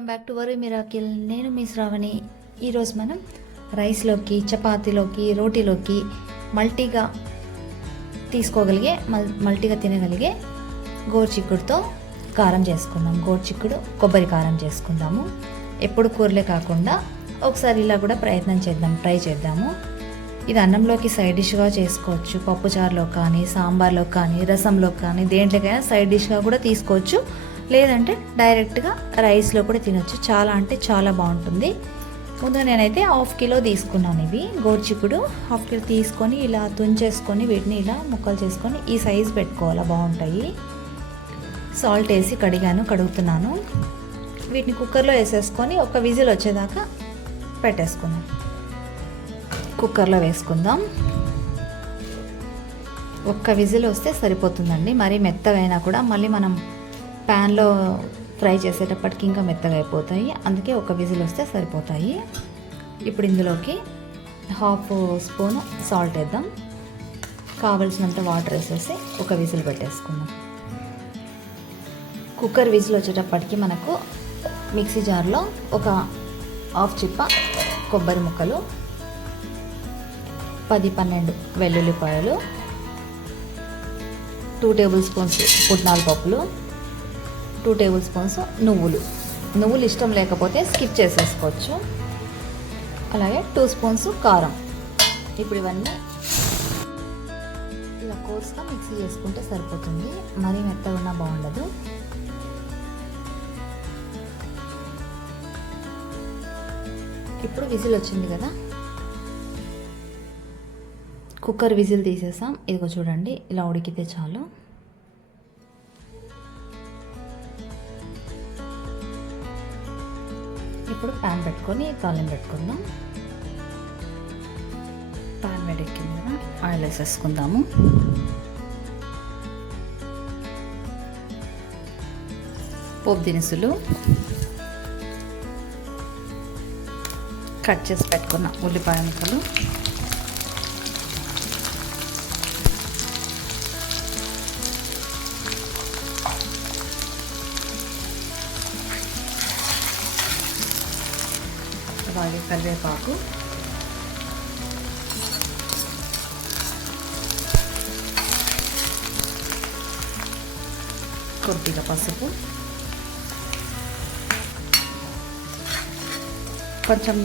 Welcome back to very miracle. నేను మీ శ్రావణి. ఈరోజు మనం రైస్లోకి చపాతీలోకి రోటీలోకి మల్టీగా తీసుకోగలిగే మల్ మల్టీగా తినగలిగే గోరుచిక్కుడుతో కారం చేసుకుందాం. గోరుచిక్కుడు కొబ్బరి కారం చేసుకుందాము. ఎప్పుడు కూరలే కాకుండా ఒకసారి ఇలా కూడా ప్రయత్నం చేద్దాం ట్రై చేద్దాము. ఇది అన్నంలోకి సైడ్ డిష్గా చేసుకోవచ్చు. పప్పుచారులో కానీ సాంబార్లో కానీ రసంలో కానీ దేంట్లోకైనా సైడ్ డిష్గా కూడా తీసుకోవచ్చు. లేదంటే డైరెక్ట్గా రైస్లో కూడా తినొచ్చు. చాలా అంటే చాలా బాగుంటుంది. ముందు నేనైతే హాఫ్ కిలో తీసుకున్నాను ఇవి. గోర్చికుడు హాఫ్ కిలో తీసుకొని ఇలా తుంచేసుకొని వీటిని ఇలా ముక్కలు చేసుకొని ఈ సైజ్ పెట్టుకోవాలా బాగుంటాయి. సాల్ట్ వేసి కడిగాను కడుగుతున్నాను. వీటిని కుక్కర్లో వేసేసుకొని ఒక విజిల్ వచ్చేదాకా పెట్టేసుకుందాం కుక్కర్లో వేసుకుందాం. ఒక్క విజిల్ వస్తే సరిపోతుందండి. మరీ మెత్తవైనా కూడా మళ్ళీ మనం ప్యాన్లో ఫ్రై చేసేటప్పటికి ఇంకా మెత్తగా అయిపోతాయి. అందుకే ఒక విజిల్ వస్తే సరిపోతాయి. ఇప్పుడు ఇందులోకి హాఫ్ స్పూన్ సాల్ట్ వేద్దాం. కావలసినంత వాటర్ వేసేసి ఒక విజిల్ పెట్టేసుకుందాం. కుక్కర్ విజిల్ వచ్చేటప్పటికి మనకు మిక్సీ జార్లో ఒక హాఫ్ చిప్ప కొబ్బరి ముక్కలు పది పన్నెండు వెల్లుల్లిపాయలు టూ టేబుల్ స్పూన్స్ పుట్నాల పప్పులు టూ టేబుల్ స్పూన్స్ నువ్వులు. నువ్వులు ఇష్టం లేకపోతే స్కిప్ చేసేసుకోవచ్చు. అలాగే టూ స్పూన్స్ కారం. ఇప్పుడు ఇవన్నీ ఇలా కోర్స్గా మిక్సీ చేసుకుంటే సరిపోతుంది. మరీ మెత్తగా ఉన్నా బాగుండదు. ఇప్పుడు విజిల్ వచ్చింది కదా. కుక్కర్ విజిల్ తీసేసాం. ఇదిగో చూడండి ఇలా ఉడికితే చాలు. ఇప్పుడు ప్యాన్ పెట్టుకొని తాలిం పెట్టుకుందాం. ప్యాన్ వేడెక్కింది? కదా ఆయిల్ వేసేసుకుందాము. పోపు దినుసులు కట్ చేసి పెట్టుకున్న ఉల్లిపాయ ముక్కలు. అలాగే కరివేపాకు. కొద్దిగా పసుపు. కొంచెం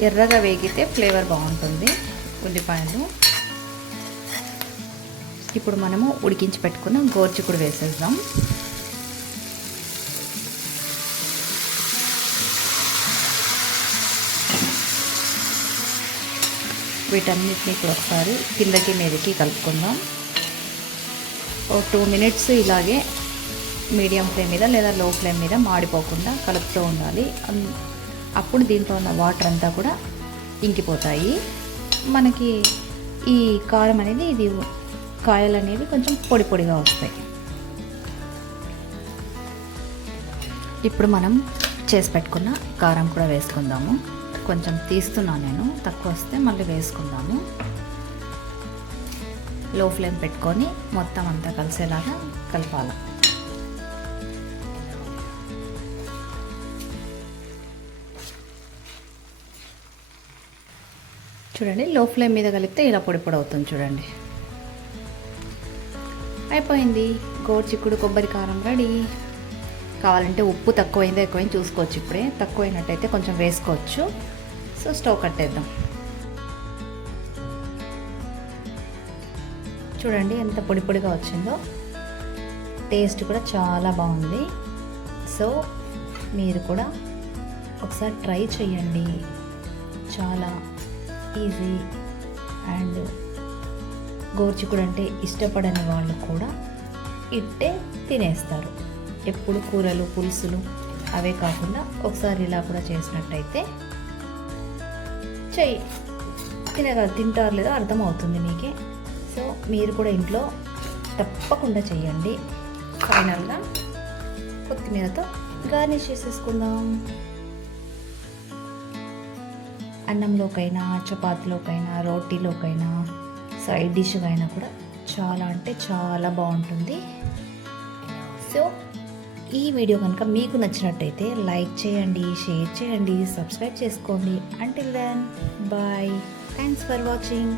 ఎర్రగా వేగితే ఫ్లేవర్ బాగుంటుంది ఉల్లిపాయలు. ఇప్పుడు మనము ఉడికించి పెట్టుకున్న గోర్చికుడు వేసేద్దాం. వీటన్నిటిని ఇప్పుడు ఒకసారి కిందకి మీదకి కలుపుకుందాం. ఓ టూ మినిట్స్ ఇలాగే మీడియం ఫ్లేమ్ మీద లేదా లో ఫ్లేమ్ మీద మాడిపోకుండా కలుపుతూ ఉండాలి. అప్పుడు దీంట్లో ఉన్న వాటర్ అంతా కూడా ఇంకిపోతాయి. మనకి ఈ కారం అనేది ఇది కాయలు అనేది కొంచెం పొడి పొడిగా వస్తాయి. ఇప్పుడు మనం చేసి పెట్టుకున్న కారం కూడా వేసుకుందాము. కొంచెం తీస్తున్నాను నేను. తక్కువ వస్తే మళ్ళీ వేసుకుందాము. లో ఫ్లేమ్ పెట్టుకొని మొత్తం అంతా కలిసేలాగా కలపాలి. చూడండి లో ఫ్లేమ్ మీద కలిపితే ఇలా పొడి పొడి అవుతుంది చూడండి. అయిపోయింది. గోరుచిక్కుడు కొబ్బరి కారం రెడీ. కావాలంటే ఉప్పు తక్కువైందో ఎక్కువైంది చూసుకోవచ్చు ఇప్పుడే. తక్కువైనట్టయితే కొంచెం వేసుకోవచ్చు. సో స్టవ్ కట్టేద్దాం. చూడండి ఎంత పొడి పొడిగా వచ్చిందో. టేస్ట్ కూడా చాలా బాగుంది. సో మీరు కూడా ఒకసారి ట్రై చేయండి చాలా ఈజీ అండ్ గోర్చికుడు అంటే ఇష్టపడని వాళ్ళు కూడా ఇట్టే తినేస్తారు. ఎప్పుడు కూరలు పులుసులు అవే కాకుండా ఒకసారి ఇలా కూడా చేసినట్టయితే చెయ్యి తినగా తింటారు లేదో అర్థమవుతుంది మీకే. సో మీరు కూడా ఇంట్లో తప్పకుండా చేయండి ఫైనల్గా కొత్తిమీరతో గార్నిష్ చేసేసుకుందాం. అన్నంలోకైనా చపాతీలోకైనా రోటీలోకైనా సైడ్ డిష్గా అయినా కూడా చాలా అంటే చాలా బాగుంటుంది. సో ఈ వీడియో కనుక మీకు నచ్చినట్టయితే లైక్ చేయండి షేర్ చేయండి సబ్స్క్రైబ్ చేసుకోండి. Until then bye thanks for watching